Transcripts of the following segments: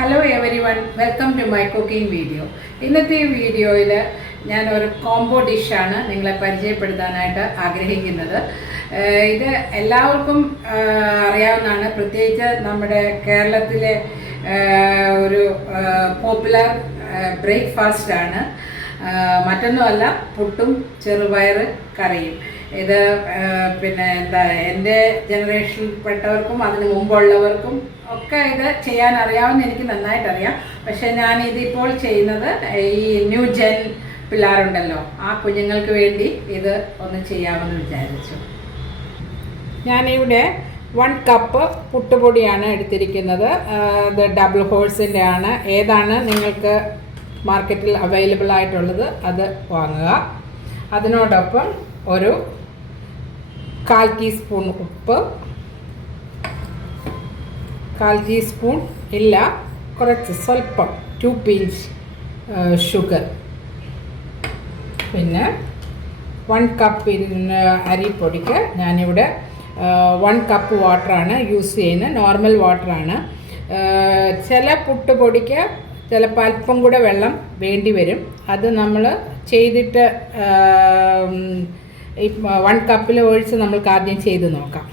Hello everyone, welcome to my cooking video. ഇന്നത്തെ വീഡിയോയിൽ ഞാൻ ഒരു കോംബോ ഡിഷാണ് നിങ്ങളെ പരിചയപ്പെടുത്താനായിട്ട് ആഗ്രഹിക്കുന്നത്. ഇത് എല്ലാവർക്കും അറിയാവുന്നതാണ്, പ്രത്യേകിച്ച് നമ്മുടെ കേരളത്തിലെ ഒരു പോപ്പുലർ ബ്രേക്ക്ഫാസ്റ്റാണ്. മറ്റൊന്നുമല്ല, പുട്ടും ചെറുപയർ കറിയും. ഇത് പിന്നെ എൻ്റെ ജനറേഷനിൽപ്പെട്ടവർക്കും അതിന് മുമ്പുള്ളവർക്കും ഒക്കെ ഇത് ചെയ്യാൻ അറിയാവുന്ന എനിക്ക് നന്നായിട്ടറിയാം. പക്ഷേ ഞാനിതിപ്പോൾ ചെയ്യുന്നത് ഈ ന്യൂ ജെൻ പിള്ളേരുണ്ടല്ലോ, ആ കുഞ്ഞുങ്ങൾക്ക് വേണ്ടി ഇത് ഒന്ന് ചെയ്യാമെന്ന് വിചാരിച്ചു. ഞാനിവിടെ 1 കപ്പ് പുട്ടുപൊടിയാണ് എടുത്തിരിക്കുന്നത്. ഇത് ഡബിൾ ഹോഴ്സിൻ്റെ ആണ്. ഏതാണ് നിങ്ങൾക്ക് മാർക്കറ്റിൽ അവൈലബിൾ ആയിട്ടുള്ളത് അത് വാങ്ങുക. അതിനോടൊപ്പം ഒരു 1/4 ടീസ്പൂൺ ഉപ്പ്, 1/4 ടീസ്പൂൺ ഇല്ല, കുറച്ച് സ്വല്പം 2 പിഞ്ച് ഷുഗർ, പിന്നെ 1 കപ്പ് അരിപ്പൊടിക്ക് ഞാനിവിടെ 1 കപ്പ് വാട്ടറാണ് യൂസ് ചെയ്യുന്നത്. നോർമൽ വാട്ടറാണ്. ചില പുട്ടുപൊടിക്ക് ചിലപ്പോൾ അല്പം കൂടെ വെള്ളം വേണ്ടി വരും. അത് നമ്മൾ ചെയ്തിട്ട് 1 കപ്പിൽ ഒഴിച്ച് നമ്മൾക്ക് ആദ്യം ചെയ്ത് നോക്കാം.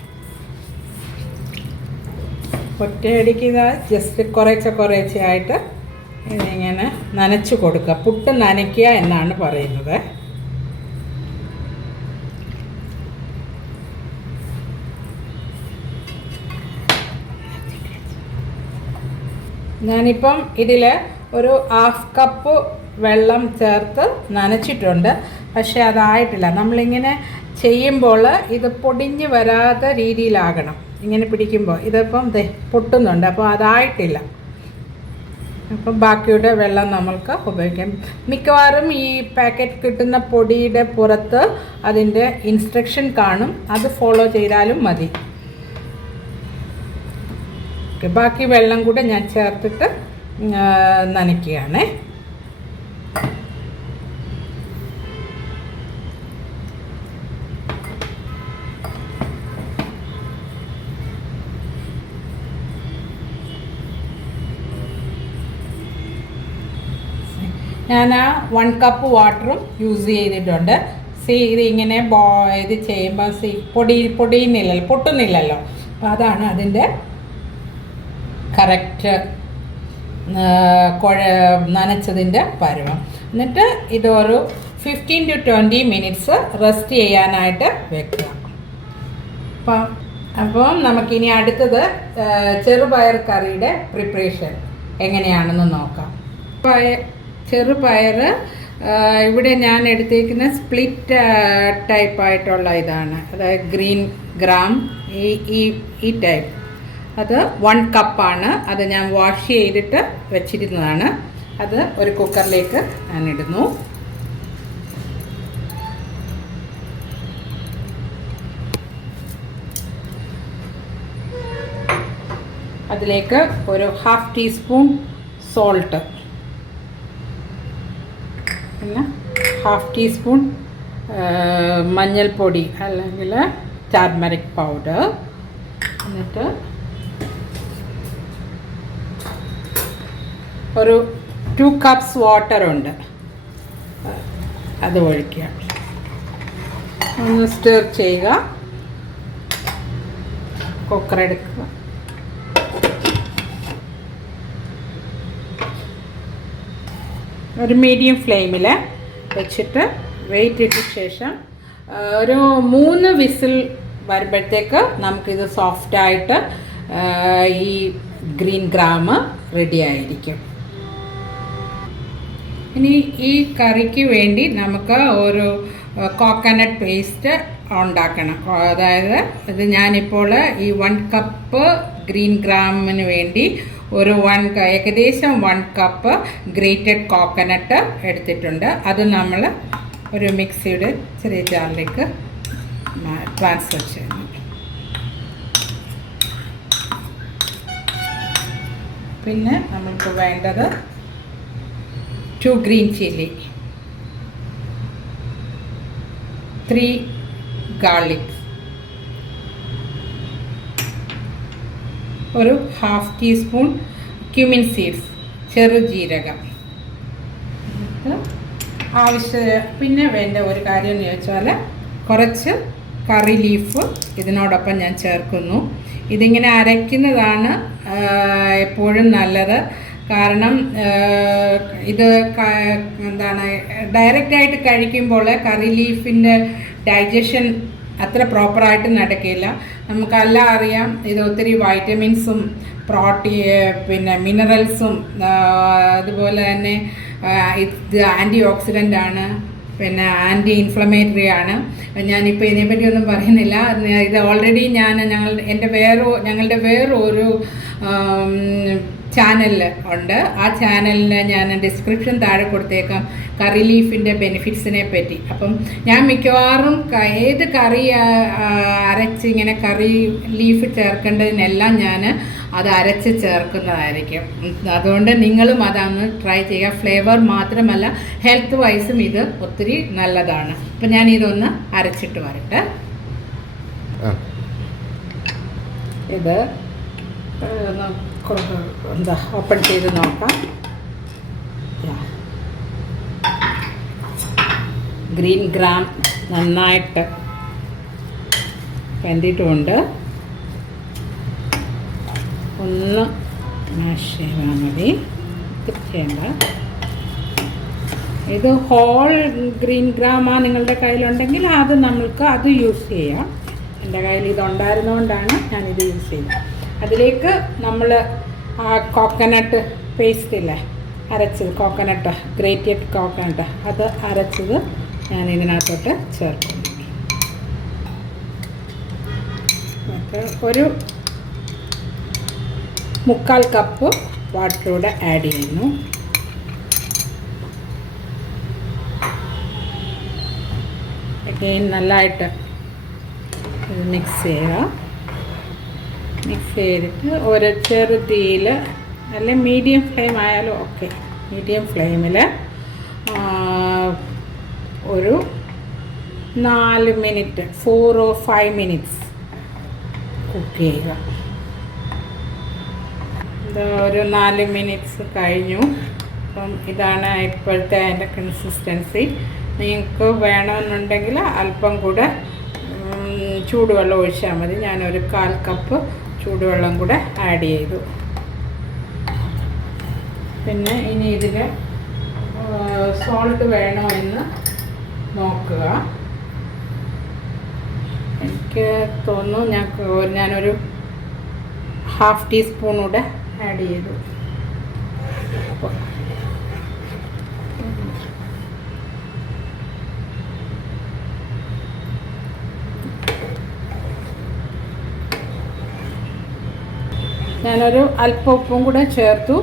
ഒറ്റയടിക്ക് ജസ്റ്റ് കുറേശ്ശെ ആയിട്ട് ഇതിങ്ങനെ നനച്ച് കൊടുക്കുക. പുട്ട് നനയ്ക്കുക എന്നാണ് പറയുന്നത്. ഞാനിപ്പം ഇതിൽ ഒരു 1/2 കപ്പ് വെള്ളം ചേർത്ത് നനച്ചിട്ടുണ്ട്. പക്ഷേ അതായിട്ടില്ല. നമ്മളിങ്ങനെ ചെയ്യുമ്പോൾ ഇത് പൊടിഞ്ഞ് വരാത്ത രീതിയിലാകണം. ഇങ്ങനെ പിടിക്കുമ്പോൾ ഇതിപ്പം പൊട്ടുന്നുണ്ട്, അപ്പോൾ അതായിട്ടില്ല. അപ്പം ബാക്കിയുടെ വെള്ളം നമ്മൾക്ക് ഉപയോഗിക്കാം. മിക്കവാറും ഈ പാക്കറ്റ് കിട്ടുന്ന പൊടിയുടെ പുറത്ത് അതിൻ്റെ ഇൻസ്ട്രക്ഷൻ കാണും, അത് ഫോളോ ചെയ്താലും മതി. ബാക്കി വെള്ളം കൂടെ ഞാൻ ചേർത്തിട്ട് നനയ്ക്കുകയാണ്. ഞാൻ 1 കപ്പ് വാട്ടറും യൂസ് ചെയ്തിട്ടുണ്ട്. ഇത് ഇങ്ങനെ ഇത് ചെയ്യുമ്പോൾ പൊടിയുന്നില്ലല്ലോ, പൊട്ടുന്നില്ലല്ലോ. അപ്പോൾ അതാണ് അതിൻ്റെ കറക്റ്റ് നനച്ചതിൻ്റെ പരുവം. എന്നിട്ട് ഇതൊരു 15 to 20 മിനിറ്റ്സ് റെസ്റ്റ് ചെയ്യാനായിട്ട് വെക്കുക. അപ്പം നമുക്കിനി അടുത്തത് ചെറുപയർ കറിയുടെ പ്രിപ്പറേഷൻ എങ്ങനെയാണെന്ന് നോക്കാം. ചെറുപയർ ഇവിടെ ഞാൻ എടുത്തേക്കുന്ന സ്പ്ലിറ്റ് ടൈപ്പായിട്ടുള്ള ഇതാണ്, അതായത് ഗ്രീൻ ഗ്രാം, ഈ ടൈപ്പ്. അത് 1 കപ്പാണ്. അത് ഞാൻ വാഷ് ചെയ്തിട്ട് വെച്ചിരുന്നതാണ്. അത് ഒരു കുക്കറിലേക്ക് ഞാൻ ഇടുന്നു. അതിലേക്ക് ഒരു 1/2 ടീസ്പൂൺ സോൾട്ട്, പിന്നെ 1/2 ടീസ്പൂൺ മഞ്ഞൾപ്പൊടി അല്ലെങ്കിൽ ടർമറിക് പൗഡർ, എന്നിട്ട് ഒരു 2 കപ്സ് വാട്ടറുണ്ട്, അത് ഒഴിക്കുക. ഒന്ന് സ്റ്റിർ ചെയ്യുക. കുക്കർ എടുക്കുക. ഒരു മീഡിയം ഫ്ലെയിമിൽ വെച്ചിട്ട് വെയിറ്റ് ഇട്ട ശേഷം ഒരു 3 വിസിൽ വരുമ്പോഴത്തേക്ക് നമുക്കിത് സോഫ്റ്റായിട്ട് ഈ ഗ്രീൻ ഗ്രാം റെഡി ആയിരിക്കും. ഇനി ഈ കറിക്ക് വേണ്ടി നമുക്ക് ഒരു കോക്കനട്ട് പേസ്റ്റ് ഉണ്ടാക്കണം. അതായത് ഇത് ഞാനിപ്പോൾ ഈ 1 കപ്പ് ഗ്രീൻ ഗ്രാമിന് വേണ്ടി ഒരു ഏകദേശം 1 കപ്പ് ഗ്രേറ്റഡ് കോക്കനട്ട് എടുത്തിട്ടുണ്ട്. അത് നമ്മൾ ഒരു മിക്സിയുടെ ചെറിയ ജാറിലേക്ക് ട്രാൻസ്ഫർ ചെയ്യണം. പിന്നെ നമുക്ക് വേണ്ടത് 2 ഗ്രീൻ ചില്ലി, 3 ഗാർലിക്, ഒരു 1/2 ടീസ്പൂൺ ക്യുമിൻ സീഡ്സ്, ചെറുജീരകം. പിന്നെ വേണ്ട ഒരു കാര്യം എന്ന് ചോദിച്ചാൽ കുറച്ച് കറി ലീഫ് ഇതിനോടൊപ്പം ഞാൻ ചേർക്കുന്നു. ഇതിങ്ങനെ അരയ്ക്കുന്നതാണ് എപ്പോഴും നല്ലത്. കാരണം ഇത് എന്താണ് ഡയറക്റ്റായിട്ട് കഴിക്കുമ്പോൾ കറി ലീഫിൻ്റെ ഡൈജഷൻ അത്ര പ്രോപ്പറായിട്ട് നടക്കില്ല. നമുക്കെല്ലാം അറിയാം ഇത് ഒത്തിരി വൈറ്റമിൻസും പിന്നെ മിനറൽസും അതുപോലെ തന്നെ ഇത് ആൻറ്റി ഓക്സിഡൻ്റ് ആണ്, പിന്നെ ആൻറ്റി ഇൻഫ്ലമേറ്ററി ആണ്. ഞാനിപ്പോൾ ഇതിനെപ്പറ്റി ഒന്നും പറയുന്നില്ല. ഇത് ഓൾറെഡി ഞങ്ങളുടെ വേറൊരു ചാനലിൽ ഉണ്ട്. ആ ചാനലിന് ഞാൻ ഡിസ്ക്രിപ്ഷൻ താഴെ കൊടുത്തേക്കാം കറി ലീഫിൻ്റെ ബെനിഫിറ്റ്സിനെ പറ്റി. അപ്പം ഞാൻ മിക്കവാറും ഏത് കറി അരച്ച് ഇങ്ങനെ കറി ലീഫ് ചേർക്കേണ്ടതിനെല്ലാം ഞാൻ അത് അരച്ച് ചേർക്കുന്നതായിരിക്കും. അതുകൊണ്ട് നിങ്ങളും അതൊന്ന് ട്രൈ ചെയ്യുക. ഫ്ലേവർ മാത്രമല്ല ഹെൽത്ത് വൈസും ഇത് ഒത്തിരി നല്ലതാണ്. അപ്പം ഞാൻ ഇതൊന്ന് അരച്ചിട്ട് വരട്ടെ. ഇത് ഓപ്പൺ ചെയ്ത് നോക്കാം. ഗ്രീൻ ഗ്രാം നന്നായിട്ട് വെന്തിട്ടുമുണ്ട്. ഒന്ന് മാഷ് ചെയ്താൽ മതി, ചെയ്യേണ്ട. ഇത് ഹോൾ ഗ്രീൻ ഗ്രാമാണ് നിങ്ങളുടെ കയ്യിലുണ്ടെങ്കിൽ അത് നമ്മൾക്ക് അത് യൂസ് ചെയ്യാം. എൻ്റെ കയ്യിൽ ഇതുണ്ടായിരുന്നുകൊണ്ടാണ് ഞാനിത് യൂസ് ചെയ്തത്. അതിലേക്ക് നമ്മൾ ആ കോക്കനട്ട് പേസ്റ്റ് ഇല്ലേ അരച്ചത്, കോക്കനട്ട് ഗ്രേറ്റഡ് കോക്കനട്ട് അത് അരച്ചത് ഞാൻ ഇതിനകത്തോട്ട് ചേർക്കുന്നു. ഒരു 3/4 കപ്പ് വാട്ടറൂടെ ആഡ് ചെയ്യുന്നു. അഗെയിൻ നല്ലതായിട്ട് ഇത് മിക്സ് ചെയ്യുക. മിക്സ് ചെയ്തിട്ട് ഒരു ചെറു തീയിൽ, അല്ലെങ്കിൽ മീഡിയം ഫ്ലെയിം ആയാലും ഓക്കെ, മീഡിയം ഫ്ലെയിമിൽ ഒരു 4 മിനിറ്റ് 4 or 5 മിനിറ്റ്സ് കുക്ക് ചെയ്യുക. ഇത് ഒരു 4 മിനിറ്റ്സ് കഴിഞ്ഞു. അപ്പം ഇതാണ് ഇപ്പോഴത്തെ അതിൻ്റെ കൺസിസ്റ്റൻസി. നിങ്ങൾക്ക് വേണമെന്നുണ്ടെങ്കിൽ അല്പം കൂടെ ചൂടുവെള്ളം ഒഴിച്ചാൽ മതി. ഞാനൊരു 1/4 കപ്പ് ചൂടുവെള്ളം കൂടെ ആഡ് ചെയ്തു. പിന്നെ ഇനി ഇതിൽ സോൾട്ട് വേണോ എന്ന് നോക്കുക. എനിക്ക് തോന്നുന്നു ഞാനൊരു 1/2 ടീസ്പൂൺ കൂടെ ആഡ് ചെയ്തു. ഞാനൊരു അല്പം ഉപ്പും കൂടെ ചേർത്തു.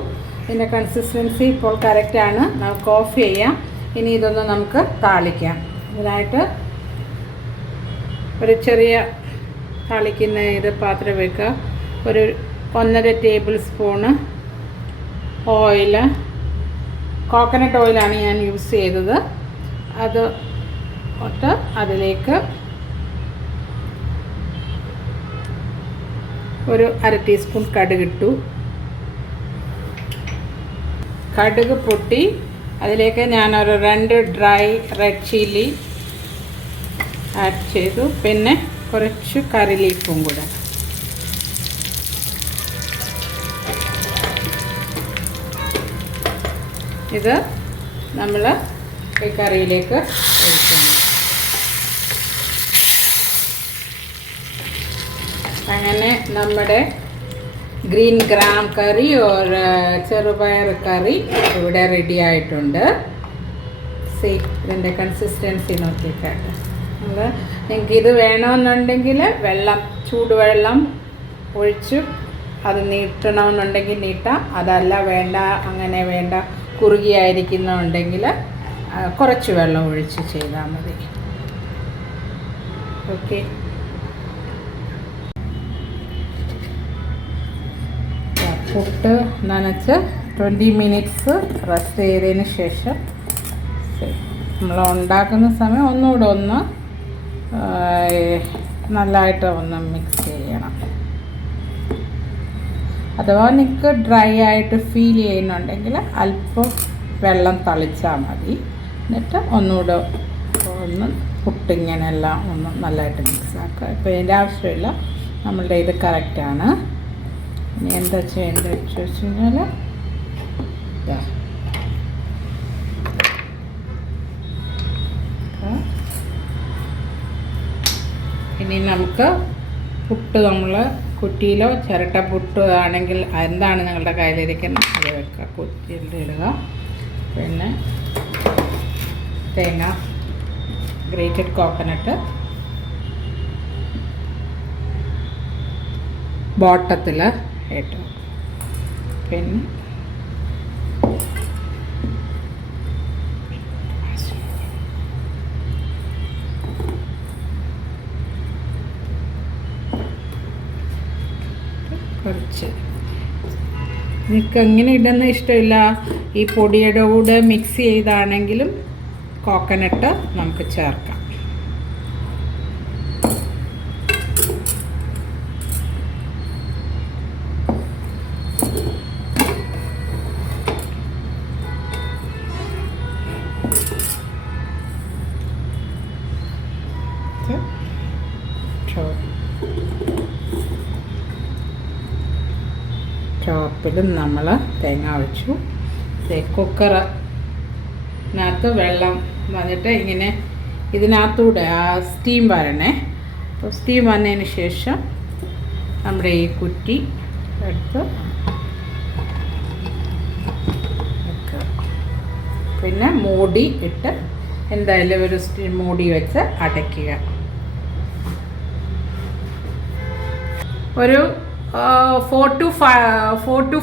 ഇതിൻ്റെ കൺസിസ്റ്റൻസി ഇപ്പോൾ കറക്റ്റാണ്. നമുക്ക് ഓഫ് ചെയ്യാം. ഇനി ഇതൊന്ന് നമുക്ക് താളിക്കാം. ഇതിനായിട്ട് ഒരു ചെറിയ താളിക്കുന്ന ഇത് പാത്രം വെക്കുക. ഒരു 1.5 ടേബിൾ സ്പൂണ് ഓയിൽ, കോക്കനട്ട് ഓയിലാണ് ഞാൻ യൂസ് ചെയ്തത്. അത് ഇട്ട് അതിലേക്ക് ഒരു 1/2 ടീസ്പൂൺ കടുകിട്ടു. കടുക് പൊട്ടി അതിലേക്ക് ഞാനൊരു 2 ഡ്രൈ റെഡ് ചില്ലി ആഡ് ചെയ്തു. പിന്നെ കുറച്ച് കറി ലീഫും കൂടെ. ഇത് നമ്മൾ ഈ കറിയിലേക്ക് ഒഴിക്കുന്നു. അങ്ങനെ നമ്മുടെ ഗ്രീൻ ഗ്രാം കറി ഓർ ചെറുപയർ കറി ഇവിടെ റെഡി ആയിട്ടുണ്ട്. ഇതിൻ്റെ കൺസിസ്റ്റൻസി നോക്കിയിട്ടാണ് നിങ്ങൾക്ക് ഇത് വേണമെന്നുണ്ടെങ്കിൽ ചൂടുവെള്ളം ഒഴിച്ച് അത് നീട്ടണമെന്നുണ്ടെങ്കിൽ നീട്ടാം. അതല്ല വേണ്ട, അങ്ങനെ വേണ്ട, കുറുകിയായിരിക്കുന്നുണ്ടെങ്കിൽ കുറച്ച് വെള്ളം ഒഴിച്ച് ചെയ്താൽ മതി. ഓക്കെ. പുട്ട് നനച്ച് 20 മിനിറ്റ്സ് റെസ്റ്റ് ചെയ്തതിന് ശേഷം നമ്മൾ ഉണ്ടാക്കുന്ന സമയം ഒന്നുകൂടെ ഒന്ന് നല്ലതായിട്ട് ഒന്ന് മിക്സ് ചെയ്യണം. അഥവാ നിങ്ങൾക്ക് ഡ്രൈ ആയിട്ട് ഫീൽ ചെയ്യുന്നുണ്ടെങ്കിൽ അല്പം വെള്ളം തളിച്ചാൽ മതി. എന്നിട്ട് ഒന്നുകൂടെ ഒന്ന് പുട്ടിങ്ങനെല്ലാം ഒന്ന് നല്ലതായിട്ട് മിക്സാക്കുക. ഇപ്പോൾ ഇതിൻ്റെ ആവശ്യമില്ല, നമ്മളുടെ ഇത് കറക്റ്റാണ്. ഇനി എന്താ ചെയ്യേണ്ടത് വെച്ച് കഴിഞ്ഞാൽ ഇതാ ഇനി നമുക്ക് പുട്ട് നമ്മൾ കുറ്റിയിലോ ചിരട്ട പുട്ട് ആണെങ്കിൽ എന്താണ് നിങ്ങളുടെ കയ്യിലിരിക്കുന്നത് അത് വെക്കുക, കുറ്റിയിൽ ഇടുക. പിന്നെ തേങ്ങ, ഗ്രേറ്റഡ് കോക്കനട്ട് ബോട്ടത്തിൽ ഇട്ടു. പിന്നെ കുറച്ച് നിങ്ങൾക്ക് എങ്ങനെ ഇടുന്ന ഇഷ്ടമില്ല, ഈ പൊടിയുടെ കൂടെ മിക്സ് ചെയ്താണെങ്കിലും കോക്കനട്ട് നമുക്ക് ചേർക്കാം. ചോപ്പിലും നമ്മൾ തേങ്ങ ഒഴിച്ചു. കുക്കറിനകത്ത് വെള്ളം വന്നിട്ട് ഇങ്ങനെ ഇതിനകത്തൂടെ ആ സ്റ്റീം വരണേ. അപ്പോൾ സ്റ്റീം വന്നതിന് ശേഷം നമ്മുടെ ഈ കുറ്റി എടുത്ത് വെക്കുക. പിന്നെ മൂടി ഇട്ട് എന്തായാലും ഒരു മൂടി വെച്ച് അടയ്ക്കുക. ഒരു 4 to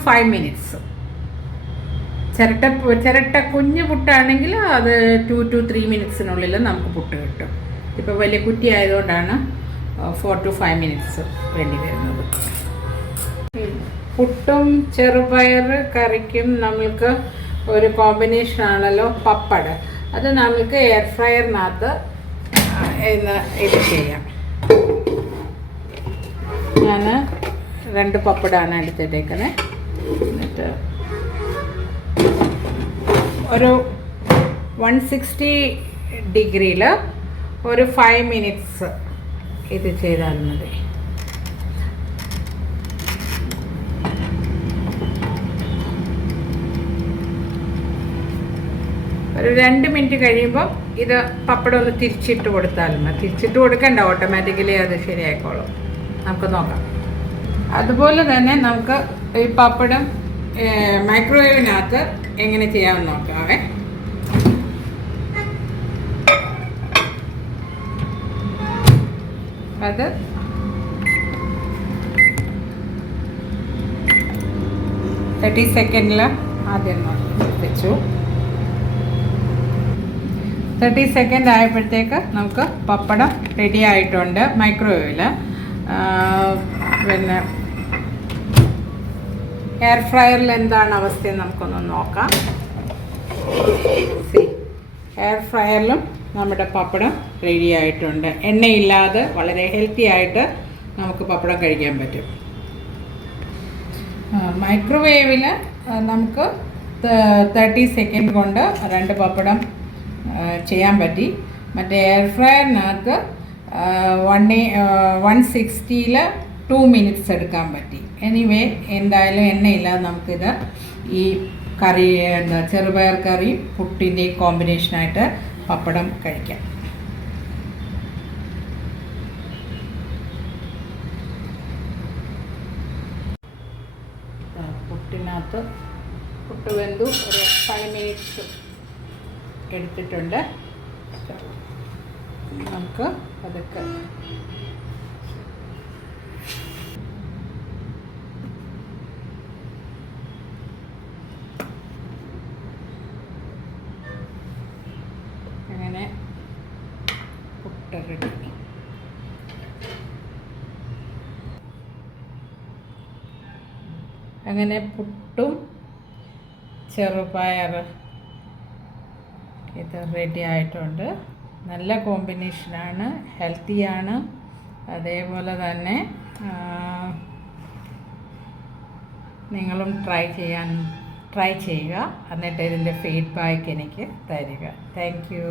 5 മിനിറ്റ്സ്. ചിരട്ട കുഞ്ഞു പുട്ടാണെങ്കിൽ അത് 2 to 3 മിനിറ്റ്സിനുള്ളിൽ നമുക്ക് പുട്ട് കിട്ടും. ഇപ്പോൾ വലിയ കുറ്റി ആയതുകൊണ്ടാണ് 4 to 5 മിനിറ്റ്സ് വേണ്ടി വരുന്നത്. പുട്ടും ചെറുപയർ കറിക്കും നമ്മൾക്ക് ഒരു കോമ്പിനേഷൻ ആണല്ലോ പപ്പട്. അത് നമുക്ക് എയർ ഫ്രയറിനകത്ത് ഇത് ചെയ്യാം. ഞാൻ 2 പപ്പടാണ് എടുത്തിട്ടേക്കുന്നത്. എന്നിട്ട് ഒരു 160 ഡിഗ്രിയിൽ ഒരു 5 മിനിറ്റ്സ് ഇത് ചെയ്താൽ മതി. ഒരു 2 മിനിറ്റ് കഴിയുമ്പോൾ ഇത് പപ്പടം ഒന്ന് തിരിച്ചിട്ട് കൊടുത്താൽ മതി. തിരിച്ചിട്ട് കൊടുക്കണ്ട, ഓട്ടോമാറ്റിക്കലി അത് ശരിയായിക്കോളും. നമുക്ക് നോക്കാം. അതുപോലെ തന്നെ നമുക്ക് ഈ പപ്പടം മൈക്രോവേവിനകത്ത് എങ്ങനെ ചെയ്യാമെന്ന് നോക്കാവേ. അത് 30 സെക്കൻഡിൽ ആദ്യം വെച്ചു. 30 സെക്കൻഡ് ആയപ്പോഴത്തേക്ക് നമുക്ക് പപ്പടം റെഡി ആയിട്ടുണ്ട് മൈക്രോവേവിൽ. പിന്നെ എയർ ഫ്രയറിൽ എന്താണ് അവസ്ഥയെന്ന് നമുക്കൊന്ന് നോക്കാം. എയർ ഫ്രയറിലും നമ്മുടെ പപ്പടം റെഡി ആയിട്ടുണ്ട്. എണ്ണയില്ലാതെ വളരെ ഹെൽത്തി ആയിട്ട് നമുക്ക് പപ്പടം കഴിക്കാൻ പറ്റും. മൈക്രോവേവിൽ നമുക്ക് 30 സെക്കൻഡ് കൊണ്ട് 2 പപ്പടം ചെയ്യാൻ പറ്റി. മറ്റേ എയർ ഫ്രയറിനകത്ത് 160-ൽ 2 മിനിറ്റ്സ് എടുക്കാൻ പറ്റി. എനിവേ എന്തായാലും എണ്ണയില്ലാതെ നമുക്കിത് ഈ കറി ചെറുപയർ കറി പുട്ടിൻ്റെ കോമ്പിനേഷനായിട്ട് പപ്പടം കഴിക്കാം. പുട്ടിനകത്ത് പുട്ട് വെന്തു ഒരു 5 മിനിറ്റ്സ് എടുത്തിട്ടുണ്ട്. നമുക്ക് അതൊക്കെ അങ്ങനെ പുട്ട് റെഡി. അങ്ങനെ പുട്ടും ചെറുപയർ ഇത് റെഡി ആയിട്ടുണ്ട്. നല്ല കോമ്പിനേഷനാണ്, ഹെൽത്തിയാണ്. അതേപോലെ തന്നെ നിങ്ങളും ട്രൈ ചെയ്യുക, എന്നിട്ട് ഇതിൻ്റെ ഫീഡ്ബാക്ക് എനിക്ക് തരിക. Thank you.